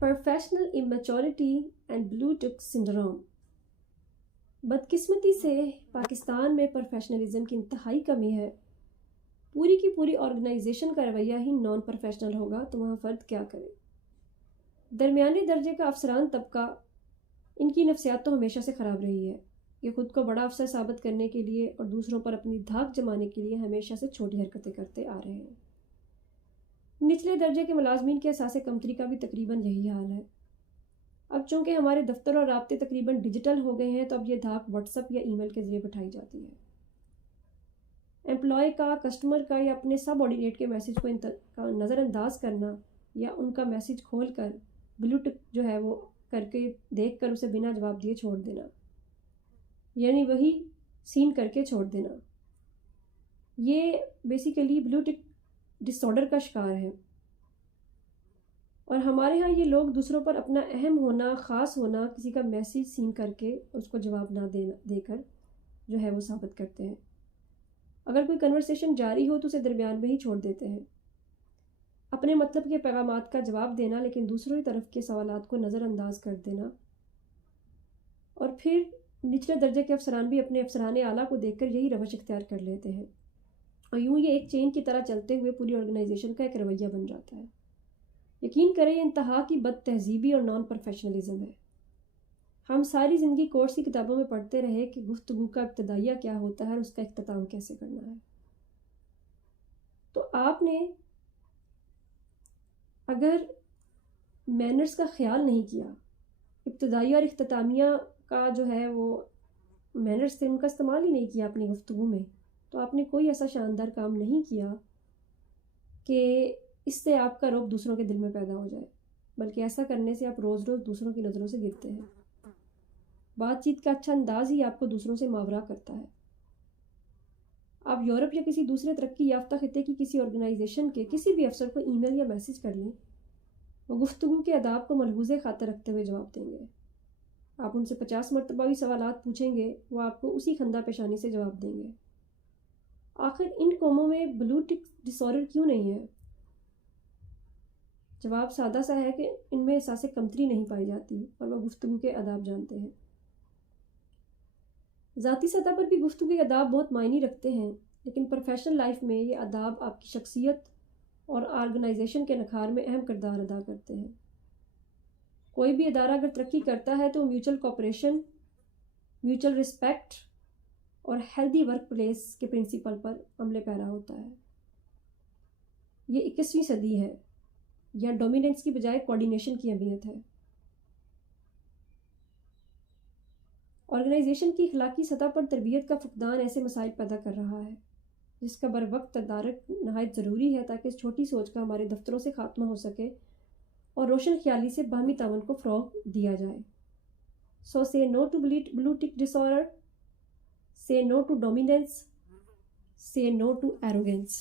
Professional immaturity and blue tick syndrome. بدقسمتی سے پاکستان میں پروفیشنلزم کی انتہائی کمی ہے۔ پوری کی پوری آرگنائزیشن کا رویہ ہی نان پروفیشنل ہوگا تو وہاں فرد کیا کرے؟ درمیانے درجے کا افسران طبقہ، ان کی نفسیات تو ہمیشہ سے خراب رہی ہے۔ یہ خود کو بڑا افسر ثابت کرنے کے لیے اور دوسروں پر اپنی دھاک جمانے کے لیے ہمیشہ سے چھوٹی حرکتیں کرتے آ رہے ہیں۔ نچلے درجے کے ملازمین کے احساس کمتری کا بھی تقریباً یہی حال ہے۔ اب چونکہ ہمارے دفتر اور رابطے تقریباً ڈیجیٹل ہو گئے ہیں تو اب یہ دھاک واٹس ایپ یا ای میل کے ذریعے بٹھائی جاتی ہے۔ ایمپلائی کا، کسٹمر کا یا اپنے سب آرڈینیٹ کے میسج کو نظر انداز کرنا یا ان کا میسج کھول کر بلو ٹک جو ہے وہ کر کے دیکھ کر اسے بنا جواب دیے چھوڑ دینا، یعنی وہی سین کر کے چھوڑ دینا، یہ بیسیکلی بلو ٹک ڈس آرڈر کا شکار ہے۔ اور ہمارے ہاں یہ لوگ دوسروں پر اپنا اہم ہونا، خاص ہونا، کسی کا میسیج سین کر کے اس کو جواب نہ دے کر جو ہے وہ ثابت کرتے ہیں۔ اگر کوئی کنورسیشن جاری ہو تو اسے درمیان میں ہی چھوڑ دیتے ہیں۔ اپنے مطلب کے پیغامات کا جواب دینا لیکن دوسروں کی طرف کے سوالات کو نظر انداز کر دینا، اور پھر نچلے درجے کے افسران بھی اپنے افسران اعلیٰ کو دیکھ کر یہی روش اختیار کر لیتے ہیں، اور یوں یہ ایک چین کی طرح چلتے ہوئے پوری آرگنائزیشن کا ایک رویہ بن جاتا ہے۔ یقین کریں یہ انتہا کی بد تہذیبی اور نان پروفیشنلزم ہے۔ ہم ساری زندگی کورس کی کتابوں میں پڑھتے رہے کہ گفتگو کا ابتدائیہ کیا ہوتا ہے اور اس کا اختتام کیسے کرنا ہے۔ تو آپ نے اگر مینرز کا خیال نہیں کیا، ابتدائیہ اور اختتامیہ کا جو ہے وہ مینرز تھے ان کا استعمال ہی نہیں کیا اپنی گفتگو میں، تو آپ نے کوئی ایسا شاندار کام نہیں کیا کہ اس سے آپ کا رعب دوسروں کے دل میں پیدا ہو جائے، بلکہ ایسا کرنے سے آپ روز روز دوسروں کی نظروں سے گرتے ہیں۔ بات چیت کا اچھا انداز ہی آپ کو دوسروں سے ماورا کرتا ہے۔ آپ یورپ یا کسی دوسرے ترقی یافتہ خطے کی کسی آرگنائزیشن کے کسی بھی افسر کو ای میل یا میسج کر لیں، وہ گفتگو کے آداب کو ملحوظ خاطر رکھتے ہوئے جواب دیں گے۔ آپ ان سے 50 مرتبہ بھی سوالات پوچھیں گے، وہ آپ کو اسی خندہ پیشانی سے جواب دیں گے۔ آخر ان قوموں میں بلو ٹک ڈس آرڈر کیوں نہیں ہے؟ جواب سادہ سا ہے کہ ان میں احساس کمتری نہیں پائی جاتی اور وہ گفتگو کے آداب جانتے ہیں۔ ذاتی سطح پر بھی گفتگو کے آداب بہت معنی رکھتے ہیں، لیکن پروفیشنل لائف میں یہ آداب آپ کی شخصیت اور آرگنائزیشن کے نکھار میں اہم کردار ادا کرتے ہیں۔ کوئی بھی ادارہ اگر ترقی کرتا ہے تو میوچل کوپریشن، میوچل رسپیکٹ اور ہیلدی ورک پلیس کے پرنسپل پر عمل پیرا ہوتا ہے۔ یہ 21ویں صدی ہے، یا ڈومیننس کی بجائے کوارڈینیشن کی اہمیت ہے۔ آرگنائزیشن کی اخلاقی سطح پر تربیت کا فقدان ایسے مسائل پیدا کر رہا ہے جس کا بر وقت تدارک نہایت ضروری ہے تاکہ اس چھوٹی سوچ کا ہمارے دفتروں سے خاتمہ ہو سکے اور روشن خیالی سے باہمی تعاون کو فروغ دیا جائے۔ سو say no to blue tick disorder, say no to dominance, say no to arrogance۔